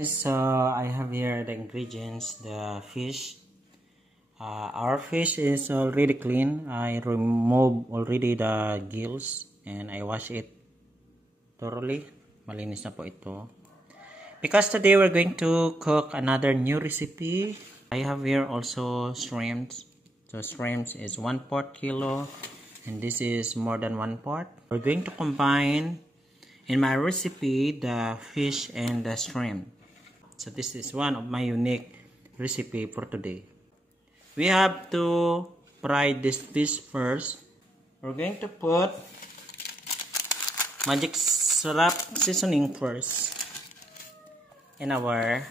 So I have here the ingredients, the fish. Our fish is already clean. I remove already the gills and I wash it thoroughly. Malinis na po ito. Because today we're going to cook another new recipe. I have here also shrimps. So shrimps is 1/4 kilo and this is more than 1/4. We're going to combine in my recipe the fish and the shrimp. So this is one of my unique recipe for today. We have to fry this fish first. We're going to put magic syrup seasoning first in our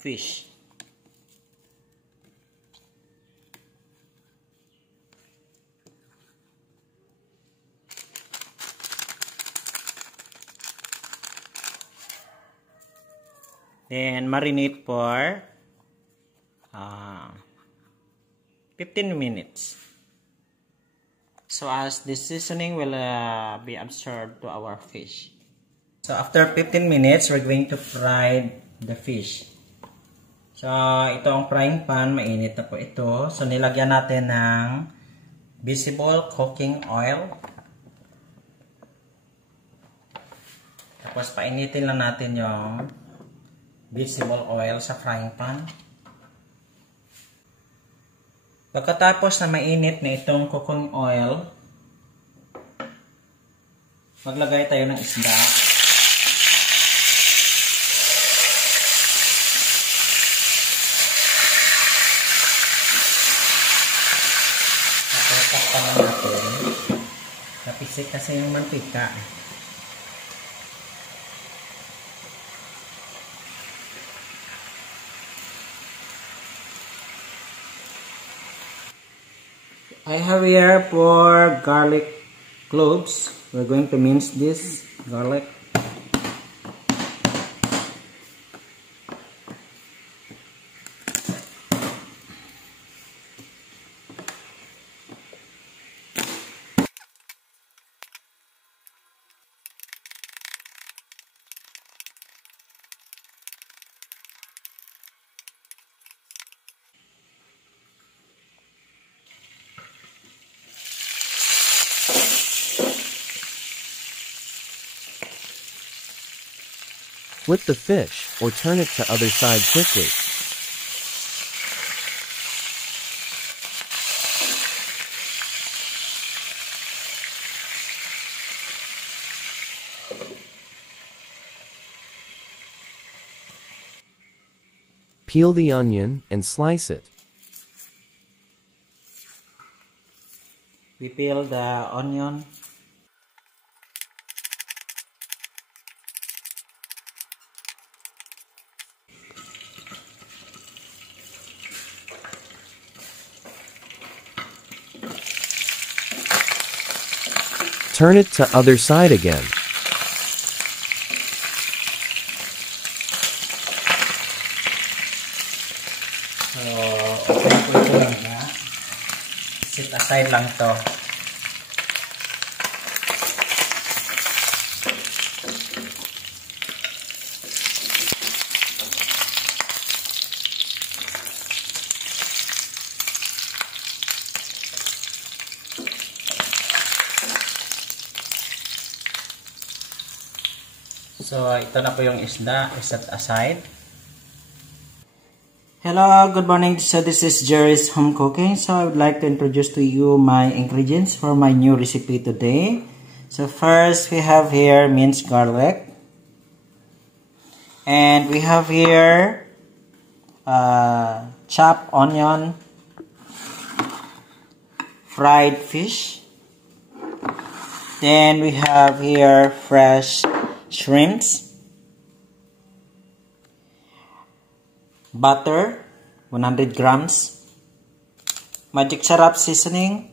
fish. Then marinate for 15 minutes. So as this seasoning will be absorbed to our fish. So after 15 minutes, we're going to fry the fish. So ito ang frying pan, mainit na po ito. So nilagyan natin ng visible cooking oil. Tapos painitin lang natin yung visible oil sa frying pan. Pagkatapos na mainit na itong cooking oil, maglagay tayo ng isda. Tapos takpan na natin. Napisik kasi yung mantika. I have here for garlic cloves. We're going to mince this garlic. Flip the fish, or turn it to other side quickly. Peel the onion and slice it. We peel the onion. Turn it to other side again. So, okay po ito lang na. Sit aside lang to. So, ito na po yung isda, set aside. Hello, good morning. So, this is Jerry's Home Cooking. So, I would like to introduce to you my ingredients for my new recipe today. So, first, we have here minced garlic. And we have here chopped onion, fried fish. Then, we have here fresh shrimps, butter 100 grams, magic syrup seasoning,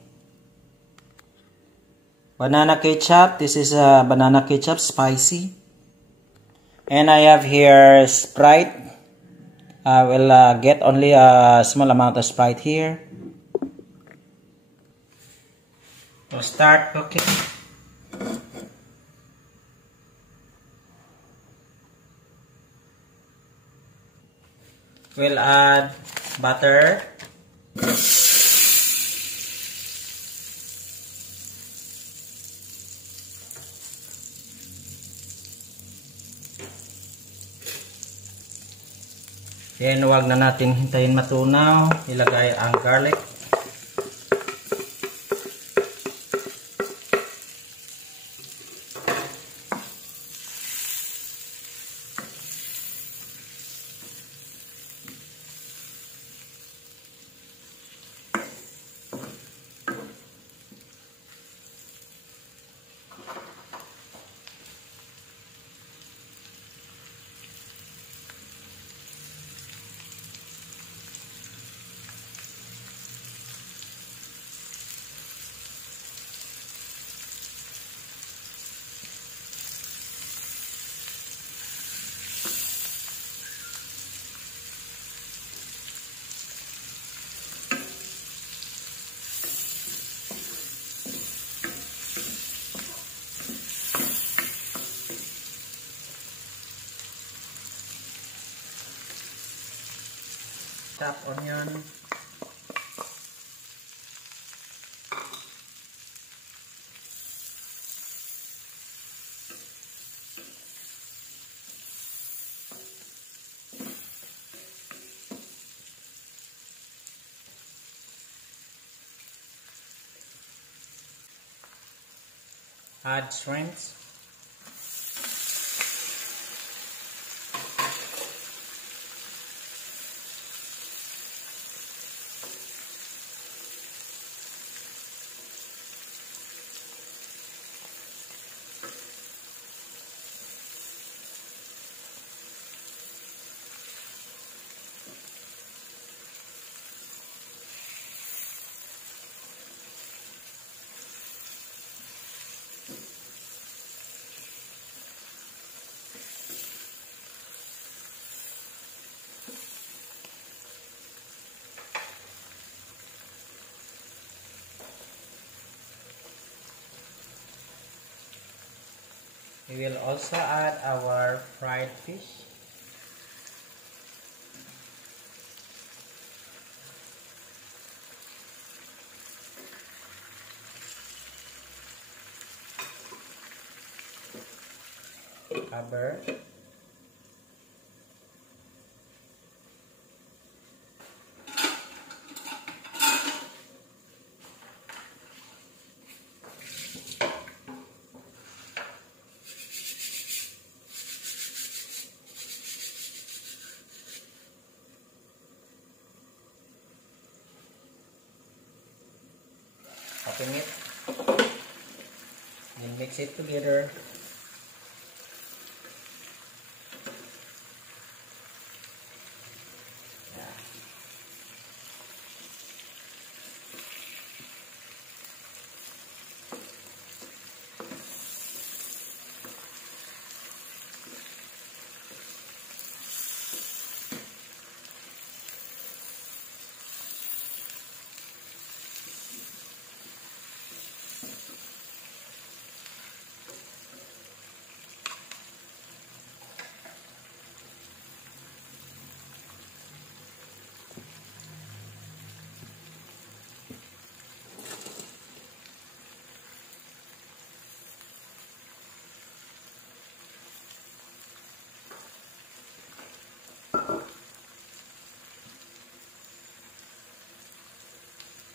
banana ketchup. This is a banana ketchup, spicy, and I have here Sprite. I will get only a small amount of Sprite here to start cooking. We'll add butter. Then huwag na natin hintayin matunaw. Ilagay ang garlic. Chopped onion. Add shrimps. We will also add our fried fish. Cover. Open it and mix it together.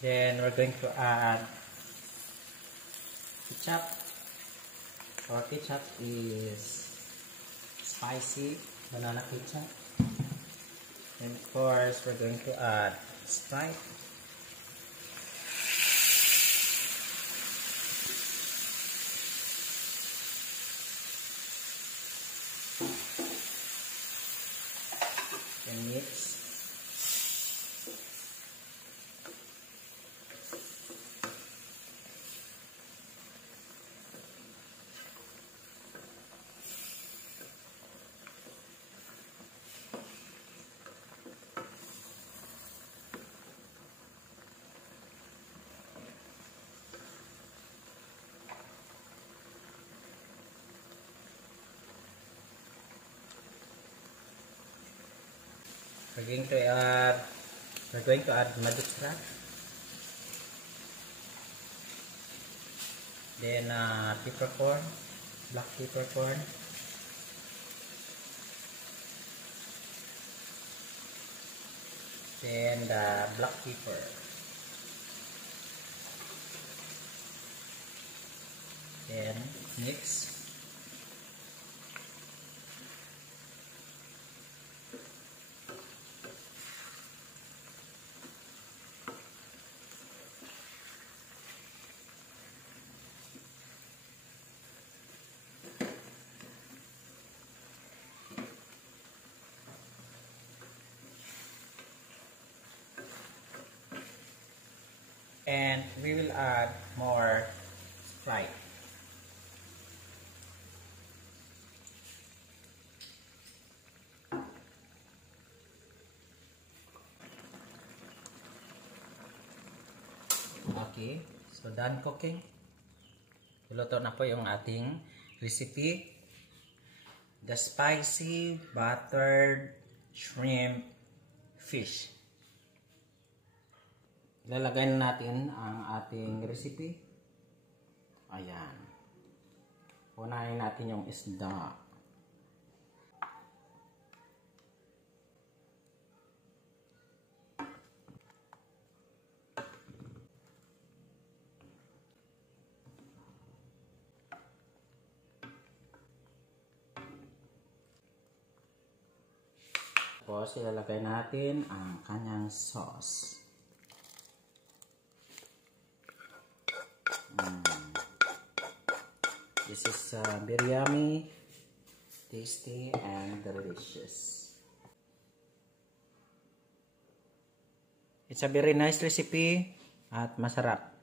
Then we're going to add ketchup. Our ketchup is spicy banana ketchup. And of course, we're going to add Sprite. And mix. we're going to add madukra. Then peppercorn, black peppercorn. Then the black pepper. Then mix. And we will add more Sprite. Okay, so done cooking. Luto na po yung ating recipe. The spicy buttered shrimp fish. Ilalagay na natin ang ating recipe. Ayan. Unahin natin yung isda. Tapos ilalagay natin ang kanyang sauce. This is very yummy, tasty, and delicious. It's a very nice recipe at masarap.